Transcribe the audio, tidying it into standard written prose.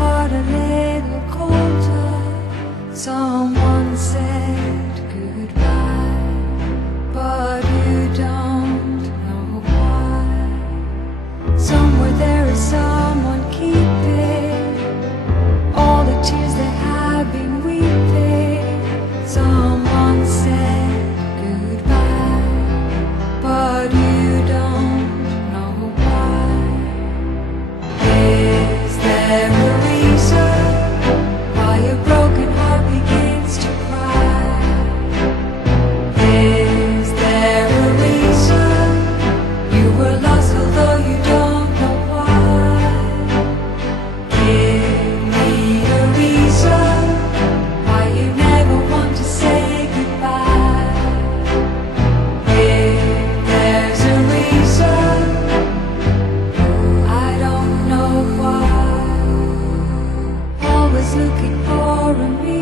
heart a little colder. Someone said goodbye, but you don't know why. Somewhere there is someone keeping all the tears they have been weeping. Someone said goodbye, but you don't know why. Is there a reason why a broken heart begins to cry? Is there a reason you were lost although you don't know why? Give me a reason why you never want to say goodbye. If there's a reason, I don't know why. Always looking for a reason.